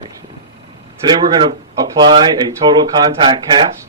Today we're going to apply a total contact cast.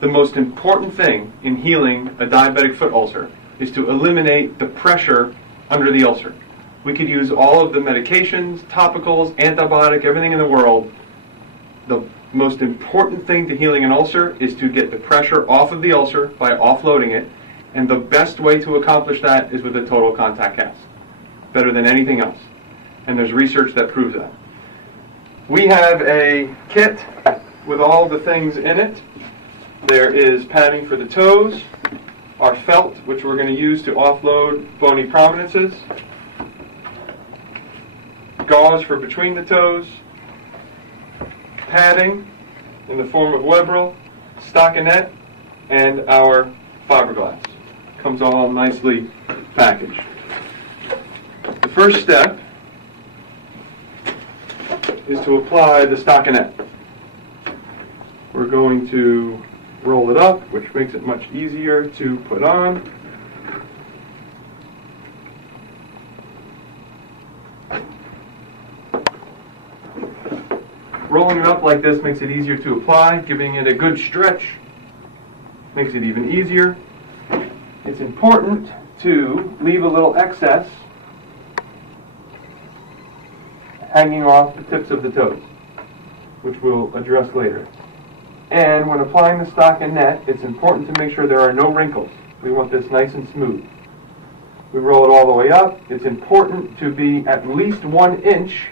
The most important thing in healing a diabetic foot ulcer is to eliminate the pressure under the ulcer. We could use all of the medications, topicals, antibiotic, everything in the world. The most important thing to healing an ulcer is to get the pressure off of the ulcer by offloading it, and the best way to accomplish that is with a total contact cast. Better than anything else. And there's research that proves that. We have a kit with all the things in it. There is padding for the toes, our felt, which we're going to use to offload bony prominences, gauze for between the toes, padding in the form of Weberil, stockinette, and our fiberglass. Comes all nicely packaged. The first step is to apply the stockinette. We're going to roll it up, which makes it much easier to put on. Rolling it up like this makes it easier to apply. Giving it a good stretch makes it even easier. It's important to leave a little excess hanging off the tips of the toes, which we'll address later. And when applying the stockinette, it's important to make sure there are no wrinkles. We want this nice and smooth. We roll it all the way up. It's important to be at least 1 inch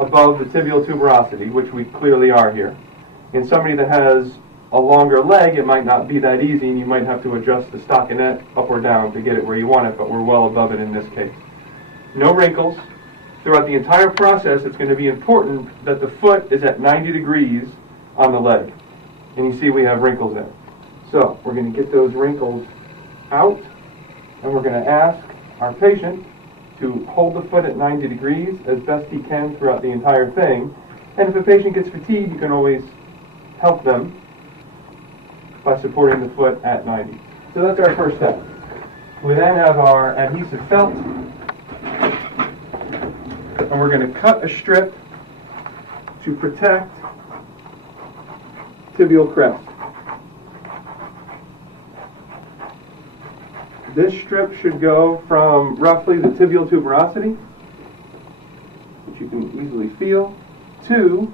above the tibial tuberosity, which we clearly are here. In somebody that has a longer leg, it might not be that easy, and you might have to adjust the stockinette up or down to get it where you want it, but we're well above it in this case. No wrinkles. Throughout the entire process, it's going to be important that the foot is at 90 degrees on the leg. And you see we have wrinkles there. So we're going to get those wrinkles out, and we're going to ask our patient to hold the foot at 90 degrees as best he can throughout the entire thing. And if a patient gets fatigued, you can always help them by supporting the foot at 90. So that's our first step. We then have our adhesive felt, and we're going to cut a strip to protect tibial crest. This strip should go from roughly the tibial tuberosity, which you can easily feel, to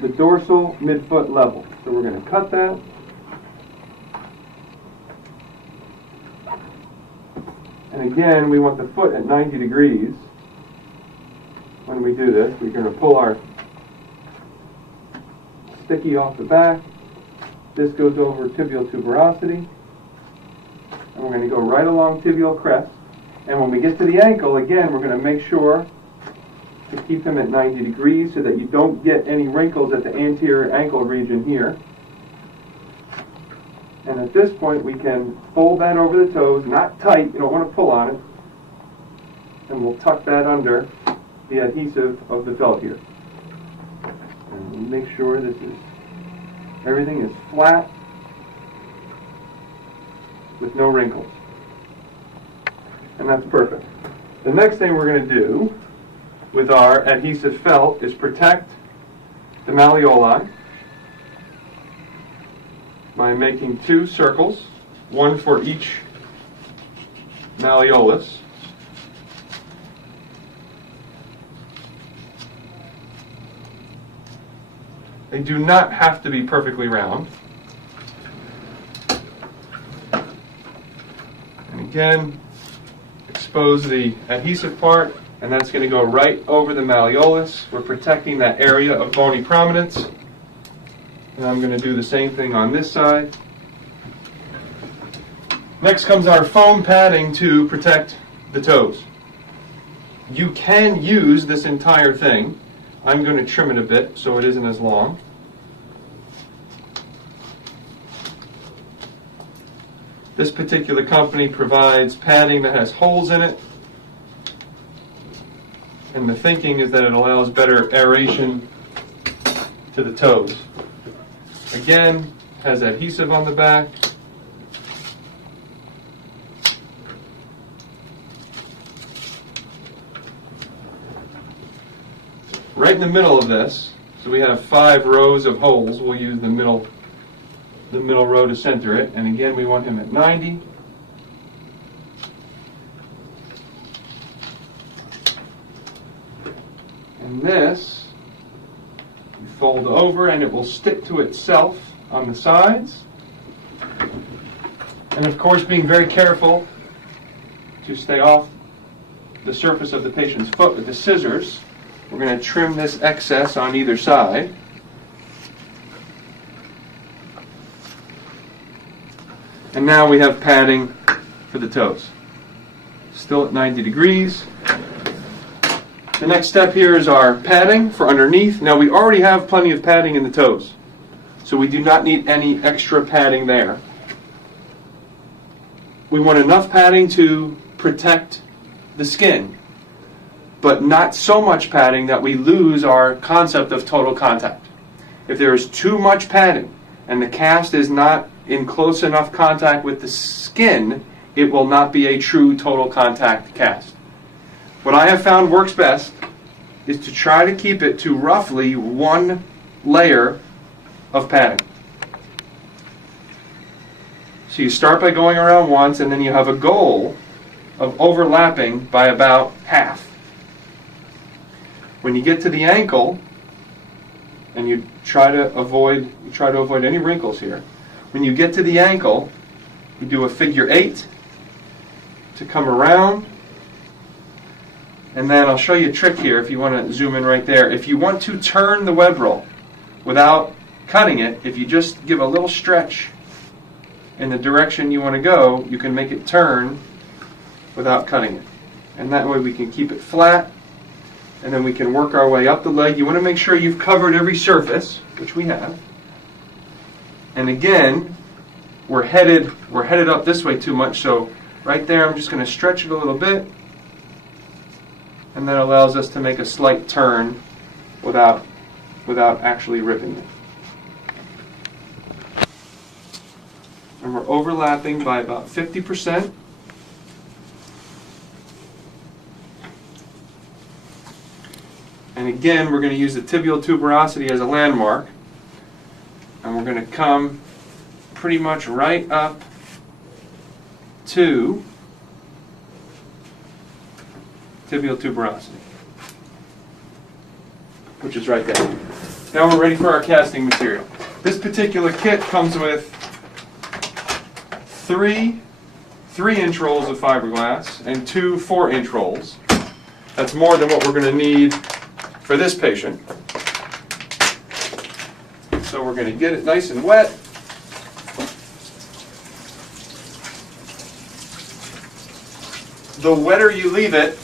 the dorsal midfoot level. So we're going to cut that. And again, we want the foot at 90 degrees. When we do this, we're going to pull our sticky off the back. This goes over tibial tuberosity. And we're going to go right along tibial crest. And when we get to the ankle, again, we're going to make sure to keep them at 90 degrees so that you don't get any wrinkles at the anterior ankle region here. And at this point, we can fold that over the toes, not tight, you don't want to pull on it. And we'll tuck that under the adhesive of the felt here. And we'll make sure everything is flat with no wrinkles. And that's perfect. The next thing we're going to do with our adhesive felt is protect the malleoli by making 2 circles, one for each malleolus. They do not have to be perfectly round. And again, expose the adhesive part, and that's going to go right over the malleolus. We're protecting that area of bony prominence. And I'm going to do the same thing on this side. Next comes our foam padding to protect the toes. You can use this entire thing. I'm going to trim it a bit so it isn't as long. This particular company provides padding that has holes in it. And the thinking is that it allows better aeration to the toes. Again, has adhesive on the back. right in the middle of this, so we have 5 rows of holes. We'll use the middle row to center it. And again, we want him at 90. And this, we fold over and it will stick to itself on the sides. And of course, being very careful to stay off the surface of the patient's foot with the scissors, we're going to trim this excess on either side. And now we have padding for the toes. Still at 90 degrees. The next step here is our padding for underneath. Now we already have plenty of padding in the toes, so we do not need any extra padding there. We want enough padding to protect the skin, but not so much padding that we lose our concept of total contact. If there is too much padding and the cast is not in close enough contact with the skin, it will not be a true total contact cast. What I have found works best is to try to keep it to roughly 1 layer of padding. So you start by going around once, and then you have a goal of overlapping by about half. When you get to the ankle, and you try to avoid any wrinkles here. When you get to the ankle, you do a figure 8 to come around. And then I'll show you a trick here if you want to zoom in right there. If you want to turn the web roll without cutting it, if you just give a little stretch in the direction you want to go, you can make it turn without cutting it. And that way we can keep it flat, and then we can work our way up the leg. You want to make sure you've covered every surface, which we have. And again, we're headed up this way too much, so right there I'm just going to stretch it a little bit. And that allows us to make a slight turn without actually ripping it. And we're overlapping by about 50%. And again, we're going to use the tibial tuberosity as a landmark. And we're going to come pretty much right up to tibial tuberosity, which is right there. Now we're ready for our casting material. This particular kit comes with 3 3-inch rolls of fiberglass and 2 4-inch rolls. That's more than what we're going to need for this patient. So we're going to get it nice and wet. The wetter you leave it,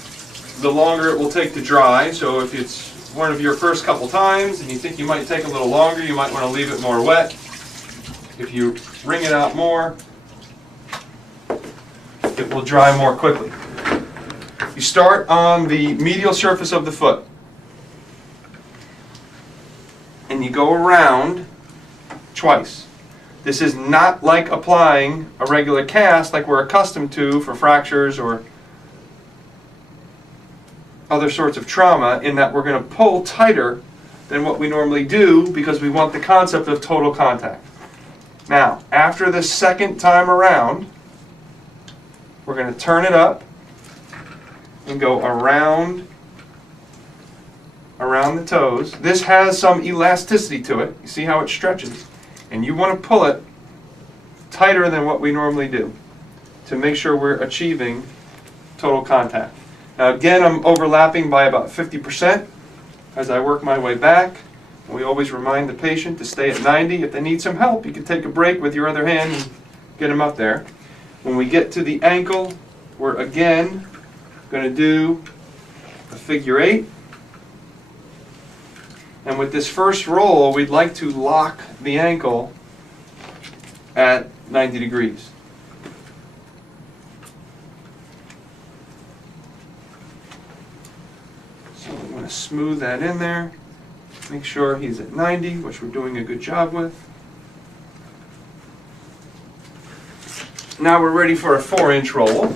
the longer it will take to dry. So if it's one of your first couple times and you think you might take a little longer, you might want to leave it more wet. If you wring it out more, it will dry more quickly. You start on the medial surface of the foot, and you go around twice. This is not like applying a regular cast like we're accustomed to for fractures or other sorts of trauma, in that we're going to pull tighter than what we normally do because we want the concept of total contact. Now, after the second time around, we're going to turn it up and go around the toes. This has some elasticity to it. You see how it stretches? And you want to pull it tighter than what we normally do to make sure we're achieving total contact. Now again, I'm overlapping by about 50% as I work my way back. And we always remind the patient to stay at 90. If they need some help, you can take a break with your other hand and get them up there. When we get to the ankle, we're again going to do a figure 8. And with this first roll, we'd like to lock the ankle at 90 degrees. So I'm going to smooth that in there. Make sure he's at 90, which we're doing a good job with. Now we're ready for a 4-inch roll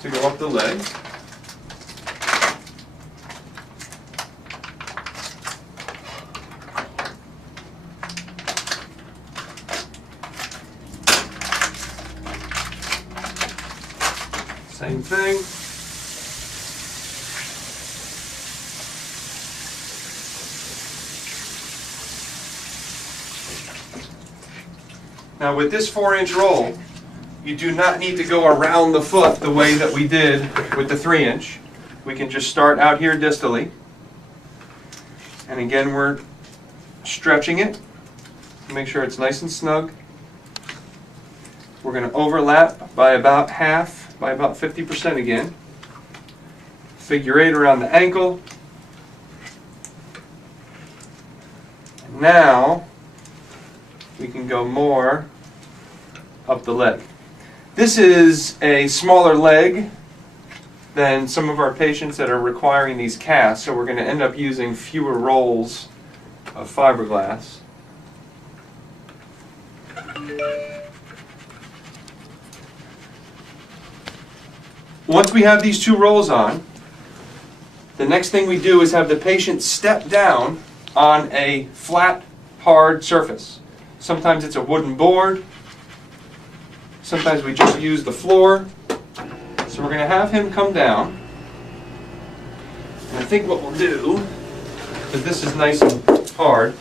to go up the leg. thing. Now with this 4-inch roll, you do not need to go around the foot the way that we did with the 3-inch. We can just start out here distally. And again, we're stretching it to make sure it's nice and snug. We're going to overlap by about half, by about 50% again. Figure 8 around the ankle. And now we can go more up the leg. This is a smaller leg than some of our patients that are requiring these casts, so we're going to end up using fewer rolls of fiberglass. Once we have these 2 rolls on, the next thing we do is have the patient step down on a flat, hard surface. Sometimes it's a wooden board. Sometimes we just use the floor. So we're going to have him come down. And I think what we'll do, because this is nice and hard,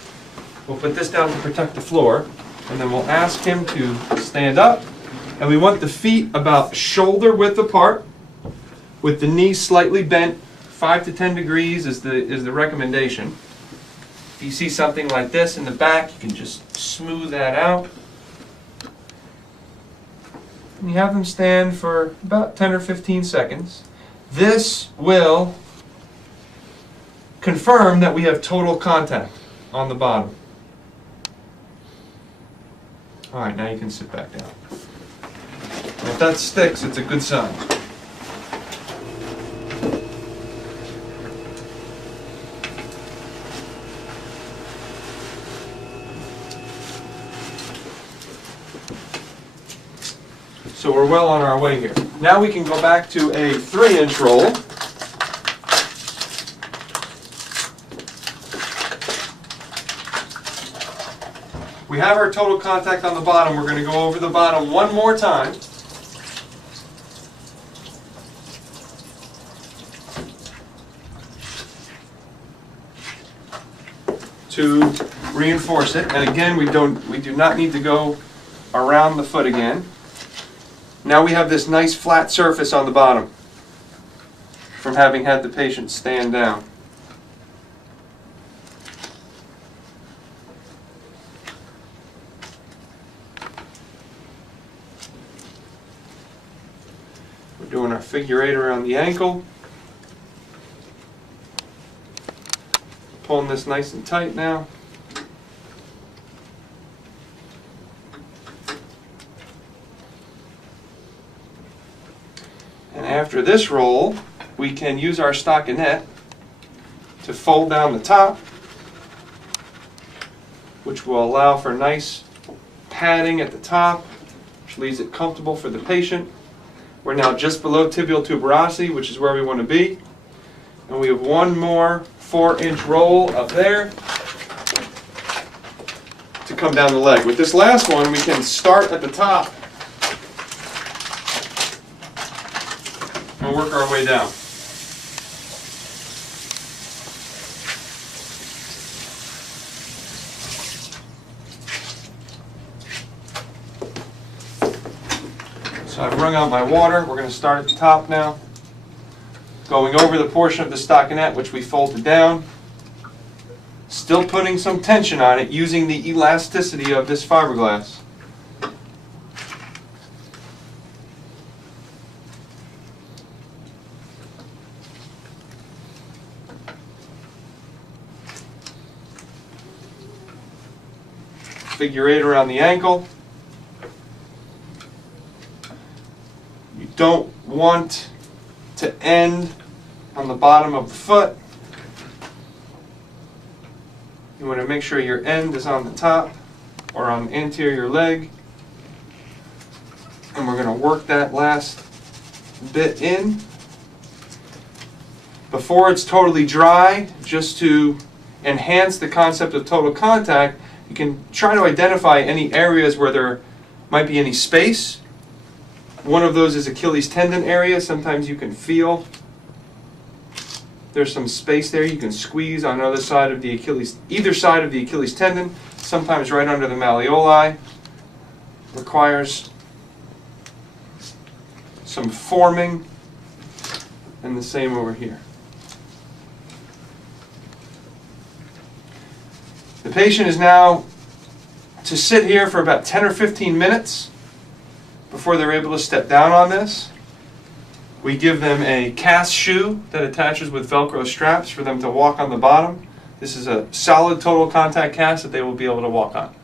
we'll put this down to protect the floor. And then we'll ask him to stand up. And we want the feet about shoulder width apart, with the knees slightly bent. 5 to 10 degrees is the recommendation. If you see something like this in the back, you can just smooth that out. And you have them stand for about 10 or 15 seconds. This will confirm that we have total contact on the bottom. All right, now you can sit back down. And if that sticks, it's a good sign. So we're well on our way here. Now we can go back to a 3-inch roll. We have our total contact on the bottom. We're going to go over the bottom one more time. To reinforce it. And again, we do not need to go around the foot again. Now we have this nice flat surface on the bottom from having had the patient stand down. We're doing our figure 8 around the ankle. Pulling this nice and tight now. After this roll, we can use our stockinette to fold down the top, which will allow for nice padding at the top, which leaves it comfortable for the patient. We're now just below tibial tuberosity, which is where we want to be. And we have one more 4-inch roll up there to come down the leg. With this last one, we can start at the top and work our way down. So I've wrung out my water. We're going to start at the top now, going over the portion of the stockinette which we folded down, still putting some tension on it using the elasticity of this fiberglass. Figure 8 around the ankle. You don't want to end on the bottom of the foot. You want to make sure your end is on the top or on the anterior leg. And we're going to work that last bit in. Before it's totally dry, just to enhance the concept of total contact, you can try to identify any areas where there might be any space. One of those is Achilles tendon area. Sometimes you can feel there's some space there. You can squeeze on either side of the Achilles tendon. Sometimes right under the malleoli. Requires some forming, and the same over here. The patient is now to sit here for about 10 or 15 minutes before they're able to step down on this. We give them a cast shoe that attaches with Velcro straps for them to walk on the bottom. This is a solid total contact cast that they will be able to walk on.